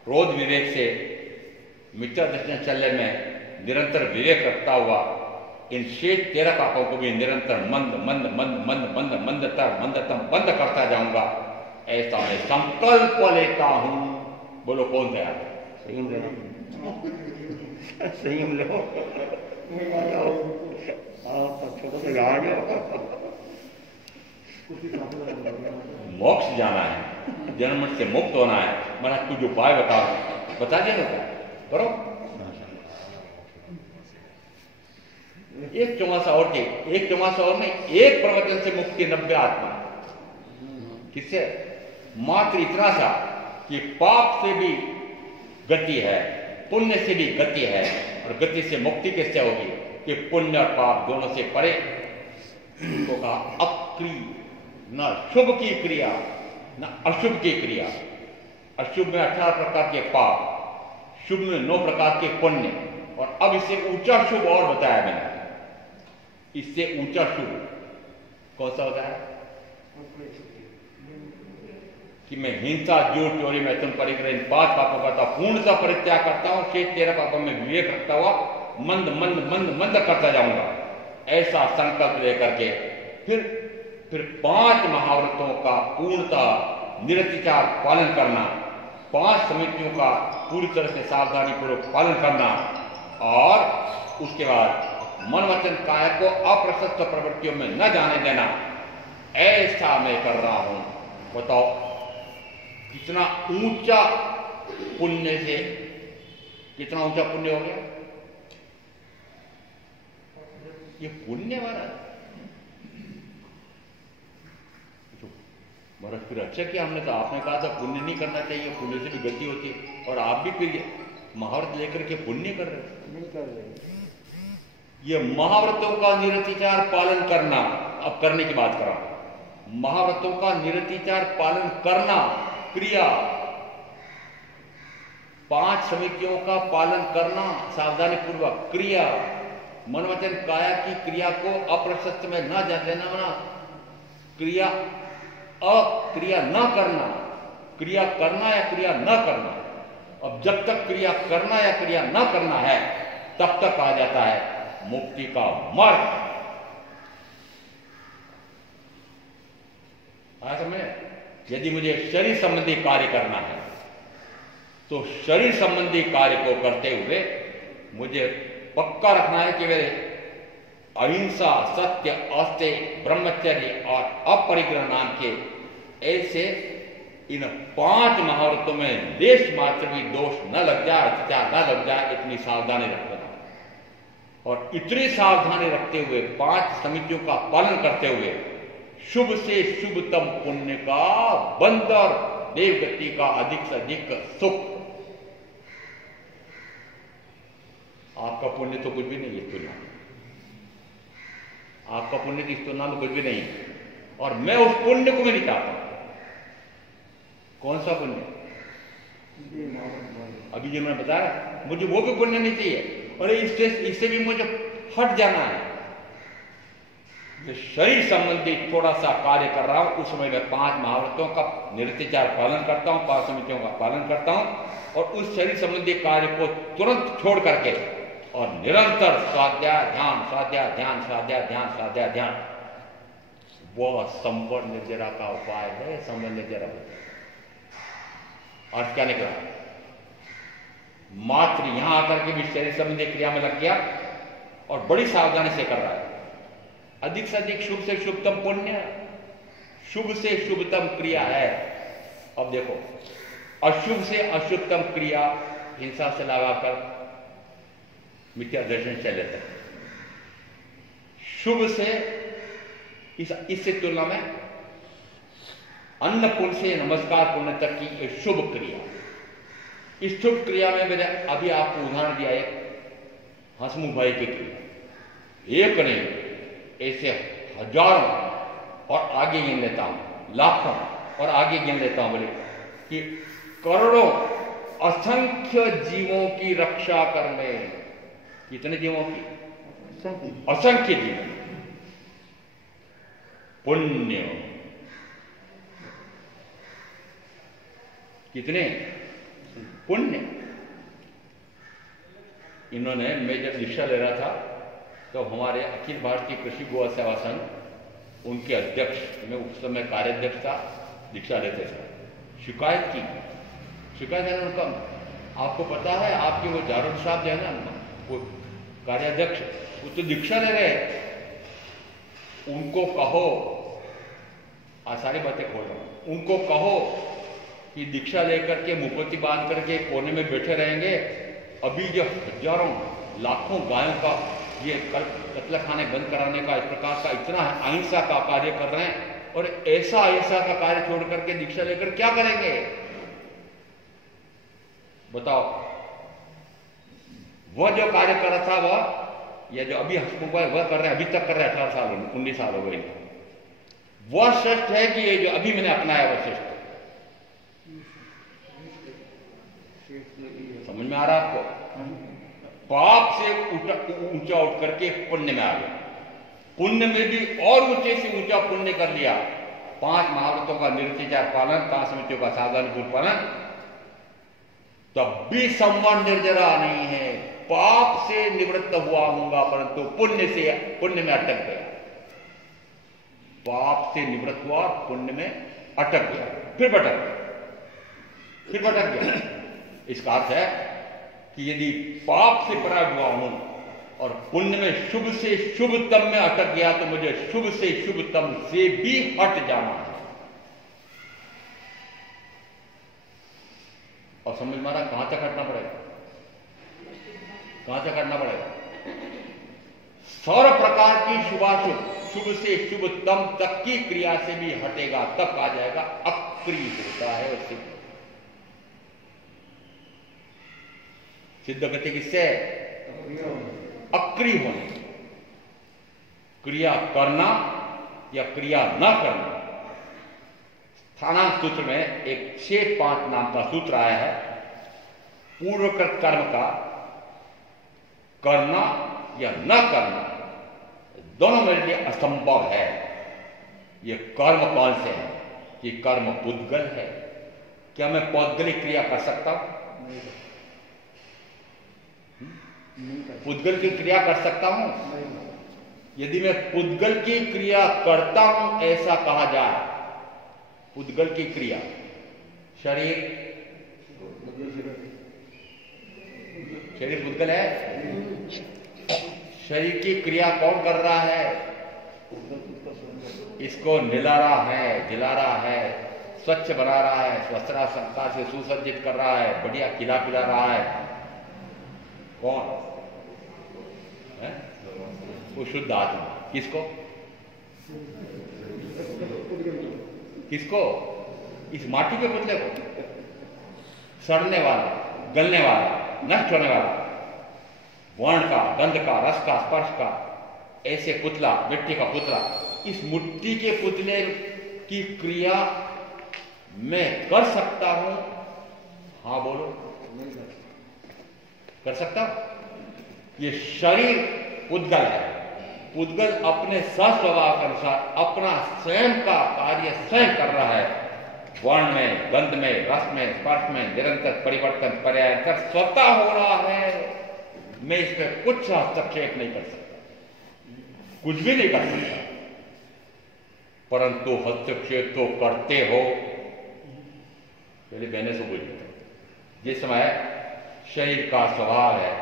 क्रोध विवेक से मिथ्या दर्शन चलने में निरंतर विवेक रखता हुआ इन शेष 13 पापों को भी निरंतर मंद मंद मंद मंद मंद मंदतर मंदतम बंद करता जाऊंगा, ऐसा मैं संकल्प लेता हूं। बोलो कौन तैयार है? संयम लेना, संयम लो। छोटा सा याद है, मोक्ष जाना है, जन्म से मुक्त होना है। महाराज कुछ उपाय बताओ, बता देगा क्या करो। एक चौमासा और थी, एक चौमासा और में एक प्रवचन से मुक्ति 90 आत्मा। किससे? मात्र इतना सा कि पाप से भी गति है, पुण्य से भी गति है, और गति से मुक्ति किससे होगी? कि पुण्य और पाप दोनों से परे। तो कहा अक्रिय, न शुभ की क्रिया न अशुभ की क्रिया। अशुभ में 18 प्रकार के पाप, शुभ में 9 प्रकार के पुण्य, और अब इससे ऊंचा शुभ और बताया मैंने। इससे ऊंचा शुभ कौन सा होता है? कि मैं हिंसा, झूठ, चोरी, मैथुन, परिग्रह, इन 5 पापों का पूर्णतः परित्याग करता हूं। शेष 13 पापों में विवेक रखता हुआ मंद मंद मंद मंद करता जाऊंगा, ऐसा संकल्प लेकर के फिर 5 महाव्रतों का पूर्णतः निरतिचार पालन करना, 5 समितियों का पूरी तरह से सावधानी पूर्वक पालन करना, और उसके बाद मन वचन काया को अप्रशस्त प्रवृत्तियों में न जाने देना। ऐसा मैं कर रहा हूं। बताओ कितना ऊंचा पुण्य से, कितना ऊंचा पुण्य हो गया ये पुण्य महाराज। महाराज फिर अच्छा किया हमने, तो आपने कहा था पुण्य नहीं करना चाहिए, पुण्य से भी गति होती है, और आप भी फिर महाव्रत लेकर के पुण्य कर रहे? नहीं कर रहे। ये महाव्रतों का निरतिचार पालन करना, अब करने की बात कर रहा हूं। महाव्रतों का निरतिचार पालन करना क्रिया, 5 समितियों का पालन करना सावधानी पूर्वक क्रिया, मन वचन काया की क्रिया को अप्रशस्त में न जाने देना, क्रिया अक्रिया न करना, क्रिया करना या क्रिया न करना। अब जब तक क्रिया करना या क्रिया न करना है तब तक आ जाता है मुक्ति का मार्ग। आया समझ? यदि मुझे शरीर संबंधी कार्य करना है तो शरीर संबंधी कार्य को करते हुए मुझे पक्का रखना है कि वे अहिंसा, सत्य, अस्तेय, ब्रह्मचर्य और अपरिग्रह नाम के ऐसे इन 5 महाव्रतों में लेश मात्र भी दोष न लग जाए, अत्याचार न लग जाए, इतनी सावधानी रखना। और इतनी सावधानी रखते हुए 5 समितियों का पालन करते हुए शुभ से शुभतम पुण्य का बंदर, देवगति का अधिक से अधिक सुख। आपका पुण्य तो कुछ भी नहीं है इस तुलना में, आपका पुण्य तो इस तुलना में कुछ भी नहीं है, और मैं उस पुण्य को भी नहीं चाहता। कौन सा पुण्य? अभी जो मैंने बताया, मुझे वो भी पुण्य नहीं चाहिए, और इससे भी मुझे हट जाना है। जो शरीर संबंधी थोड़ा सा कार्य कर रहा हूं, उस समय मैं 5 महाव्रतों का निरतिचार पालन करता हूं, 5 समितियों का पालन करता हूं, और उस शरीर संबंधी कार्य को तुरंत छोड़ करके और निरंतर स्वाध्याय ध्यान, स्वाध्याय ध्यान, स्वाध्याय ध्यान, स्वाध्याय ध्यान। वह संवर निर्जरा का उपाय है। संवर निर्जरा अर्थ क्या निकला? मात्र यहां आकर के भी शरीर संबंधी क्रिया में लग गया और बड़ी सावधानी से कर रहा है। अधिक से अधिक शुभ से शुभतम पुण्य, शुभ से शुभतम क्रिया है। अब देखो, अशुभ से अशुभतम क्रिया हिंसा से लगाकर मिथ्या दर्शन चले थे। शुभ से इससे तुलना में अन्न पुण्य से नमस्कार पुण्य तक की ये शुभ क्रिया। इस शुभ क्रिया में मैंने अभी आपको उदाहरण दिया है हंसमुख भाई की क्रिया। एक नहीं, ऐसे हजारों और आगे गिन लेता हूं, लाखों और आगे गिन लेता हूं, बोले कि करोड़ों असंख्य जीवों की रक्षा करने। कितने जीवों की? असंख्य जीवों। पुण्य कितने? पुण्य। इन्होंने, मैं जब दीक्षा ले रहा था तो हमारे अखिल भारतीय कृषि गो सेवा संघ, उनके अध्यक्ष, मैं उस समय कार्याध्यक्ष था, दीक्षा लेते थे, शिकायत की। शिकायत है उनका, आपको पता है आपके वो जारूद साहब जो है ना, वो कार्याध्यक्ष, वो तो दीक्षा ले रहे, उनको कहो, सारी बातें खोल रहा हूं, उनको कहो कि दीक्षा लेकर के मुखोती बांध करके कोने में बैठे रहेंगे, अभी जो हजारों लाखों गायों का ये कत्ल खाने बंद कराने का, इस प्रकार का इतना अहिंसा का कार्य कर रहे हैं, और ऐसा अहिंसा का कार्य छोड़ करके दीक्षा लेकर क्या करेंगे बताओ। वह जो कार्य कर रहा था, वह या जो अभी हंसमुख भाई वह कर रहे हैं, अभी तक कर रहे हैं, 18 साल 19 साल हो गए, वह श्रेष्ठ है कि ये जो अभी मैंने अपनाया वह श्रेष्ठ? समझ में आ रहा आपको? पाप से ऊंचा उठ करके पुण्य में आ गया, पुण्य में भी और ऊंचे से ऊंचा पुण्य कर लिया। 5 महाव्रतों का निरतिचार पालन, 5 समितियों का सावधानीपूर्वक पालन, तब भी संबंध निर्जरा नहीं है। पाप से निवृत्त हुआ होगा परंतु पुण्य में अटक गया। पाप से निवृत्त हुआ, पुण्य में अटक गया, फिर भटक गया। इसका अर्थ है कि यदि पाप से पराग हुआ हूं और पुण्य में शुभ से शुभतम में अटक गया, तो मुझे शुभ से शुभतम से भी हट जाना है। और समझ मारा कहां तक हटना पड़ेगा? कहां तक हटना पड़ेगा? सर्व प्रकार की शुभाशुभ, शुभ से शुभतम तक की क्रिया से भी हटेगा, तब आ जाएगा अक्रिय होता है। और सिद्ध गति किससे? अक्रिय होने। क्रिया करना या क्रिया न करना। स्थानांत सूत्र में एक 6-5 नाम का सूत्र आया है। पूर्वकृत कर्म का करना या न करना दोनों मेरे लिए असंभव है। ये कर्म कौन से है? कि कर्म पुद्गल है। क्या मैं पौद्गलिक क्रिया कर सकता हूं? पुद्गल की क्रिया कर सकता हूं? यदि मैं पुद्गल की क्रिया करता हूं, ऐसा कहा जाए, पुद्गल की क्रिया, शरीर पुद्गल है। शरीर की क्रिया कौन कर रहा है? इसको निला रहा है, जिला रहा है, स्वच्छ बना रहा है, स्वस्त्रा संस्कार से सुसज्जित कर रहा है, बढ़िया खिला पिला रहा है। कौन है? वो शुद्ध आत्मा। किसको? इस माटी के पुतले को? सड़ने वाला, गलने वाला, नष्ट होने वाला, वर्ण का, गंध का, रस का, स्पर्श का, ऐसे पुतला, मिट्टी का पुतला, इस मिट्टी के पुतले की क्रिया मैं कर सकता हूं? हाँ बोलो। कर सकता हूं? ये शरीर पुद्गल है। पुद्गल अपने स्वभाव के अनुसार अपना स्वयं का कार्य स्वयं कर रहा है। वर्ण में, गंध में, रस में, स्पर्श में निरंतर परिवर्तन पर्याय कर स्वतः हो रहा है। मैं इसमें कुछ हस्तक्षेप नहीं कर सकता, कुछ भी नहीं कर सकता, परंतु हस्तक्षेप तो करते हो। पहले बहने से बोलिए, जिस समय शरीर का स्वभाव है,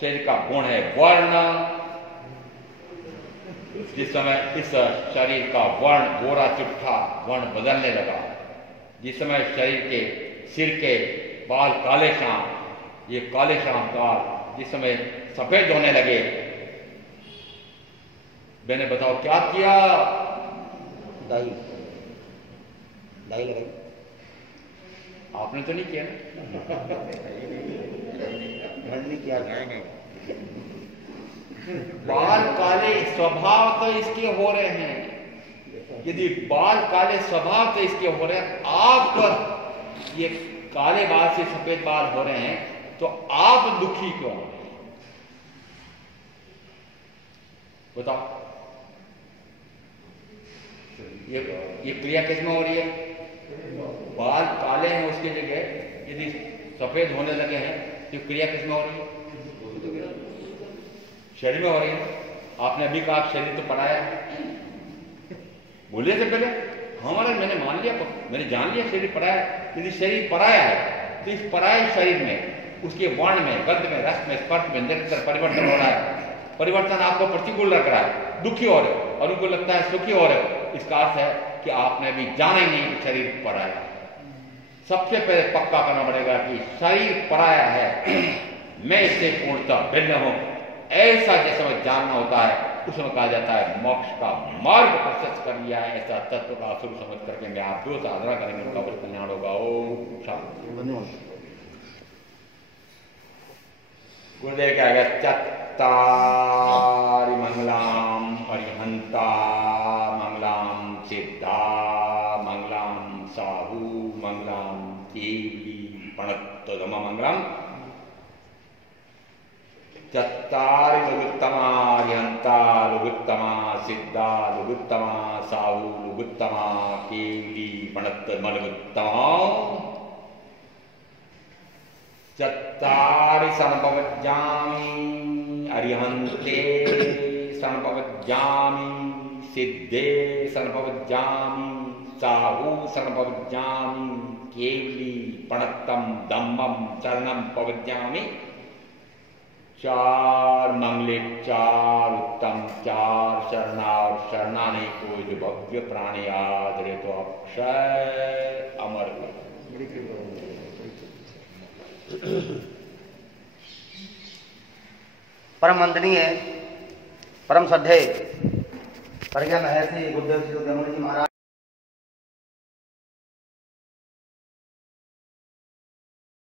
शरीर का गुण है वर्ण, जिस समय इस शरीर का वर्ण गोरा चिट्ठा वर्ण बदलने लगा, जिस समय शरीर के सिर के बाल काले शाम, ये काले शाम बाल जिस समय सफेद होने लगे, मैंने बताओ क्या किया? दाई लगाई। आपने तो नहीं किया ना? मैंने किया। बाल काले स्वभाव तो इसके हो रहे हैं। यदि बाल काले स्वभाव तो इसके हो रहे हैं, आप ये काले बाल से सफेद बाल हो रहे हैं, तो आप दुखी क्यों हो रहे हैं? बताओ। ये क्रिया किसमें हो रही है? बाल काले हैं, उसकी जगह यदि सफेद होने लगे हैं, तो क्रिया किसमें हो रही है? शरीर में हो रही है। आपने अभी कहा शरीर तो पराया है, बोलिए से पहले। हमारा मैंने मान लिया, मैंने जान लिया शरीर पराया है। यदि शरीर पराया है, तो इस पराये शरीर में, उसके वर्ण में, गंध में, रस में, स्पर्श में निरंतर परिवर्तन हो रहा है। परिवर्तन आपको प्रतिकूल लग रहा है, दुखी हो रहे हो, और उनको लगता है सुखी हो रहे हो। इसका अर्थ है कि आपने अभी जाना ही नहीं कि शरीर पराया है। सबसे पहले पक्का करना पड़ेगा कि शरीर पराया है, मैं इससे पूर्णतः भिन्न हूं। ऐसा जैसे में जानना होता है, उसमें कहा जाता है मोक्ष का मार्ग प्रशस्त कर लिया है। ऐसा तत्व का स्वरूप समझ करके मैं आप जो साधना करेंगे उनका बल कल्याण होगा। ओम शांति। गुरुदेव क्या है? चत्तारि मंगलाम अरिहंता मंगलाम सिद्धा मंगलाम साहू मंगलाम केवली पणत्तम मंगलम। चत्तारि लघुत्तमा अरिहंता लघुत्तमा सिद्धा लघुत्तमा साहू लघुत्तमा केवली पणत्तम लघुत्तमा। चत्तारि संभवज्जामि अरिहन्ते संभवज्जामि सिद्धे संभवज्जामि साहू संभवज्जामि केवली पणत्तम धम्मम शरणम पवज्जामि। चार मंगले, चार उत्तम, चार शरणा, और शरणा नहीं कोई जो भव्य प्राणी आदरे तो अक्षय अमर। परम वंदनीय, परम श्रद्धेय प्रज्ञा महर्षि गुरुदेव श्री महाराज